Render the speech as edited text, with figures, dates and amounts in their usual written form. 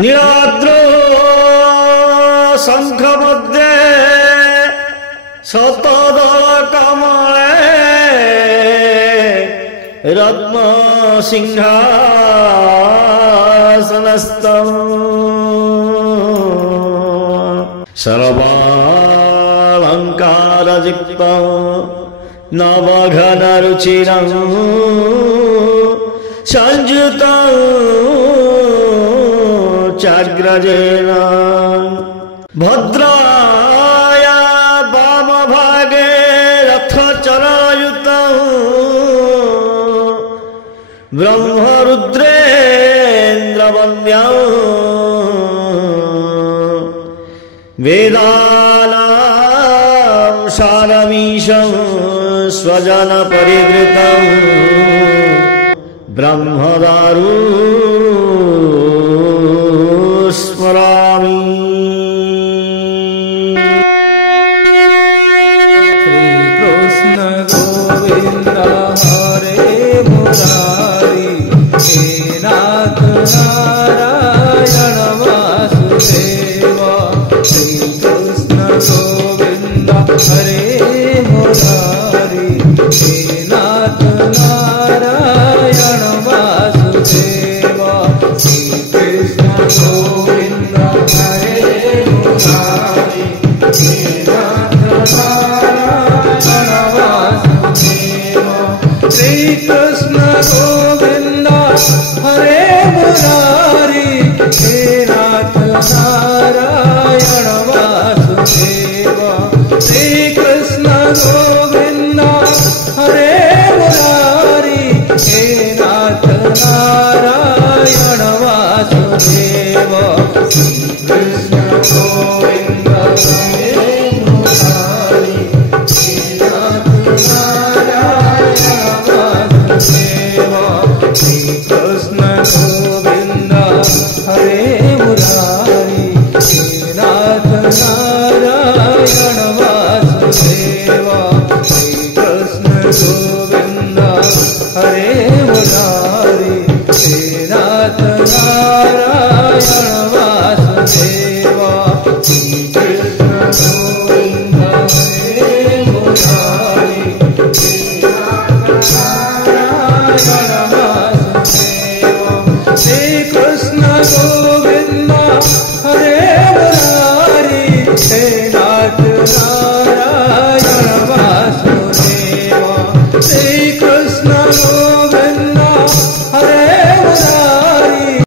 नीलाद्र शंख मध्ये शतदल कमले रत्न सिंहासनस्थं सर्वालंकारयुक्तं नवघनरुचिरं संयुतं चाग्रजेन भद्राया वामभागे रथचरायुतं ब्रह्मरुद्रेन्द्रवन्द्यं वेदानां सारमीशं स्वजनपरिवृतं ब्रह्मदारु स्मरामि। श्रीकृष्ण गोविन्द हरे मुरारी हे नाथ नारायण वासुदेव। श्रीकृष्ण गोविन्द हरे मुरारी हे नाथ नारायण वासुदेव। श्रीकृष्ण गोविन्द हरे मुरारी हे नाथ नारायण वासुदेव। श्रीकृष्ण गोविन्द हरे मुरारी हे नाथ नारायण वासुदेव। श्रीकृष्ण गोविन्द हरे मुरारी हे नाथ नारायण वासुदेव। श्रीकृष्ण गोविन्द हरे मुरारी हे नाथ नारायण वासुदेव। श्रीकृष्ण गोविन्द हरे मुरारी हे नाथ नारायण वासुदेव। श्रीकृष्ण गोविन्द हरे मुरारी हे नाथ नारायण वासुदेव। श्रीकृष्ण गोविन्द हरे मुरारी हे नाथ नारायण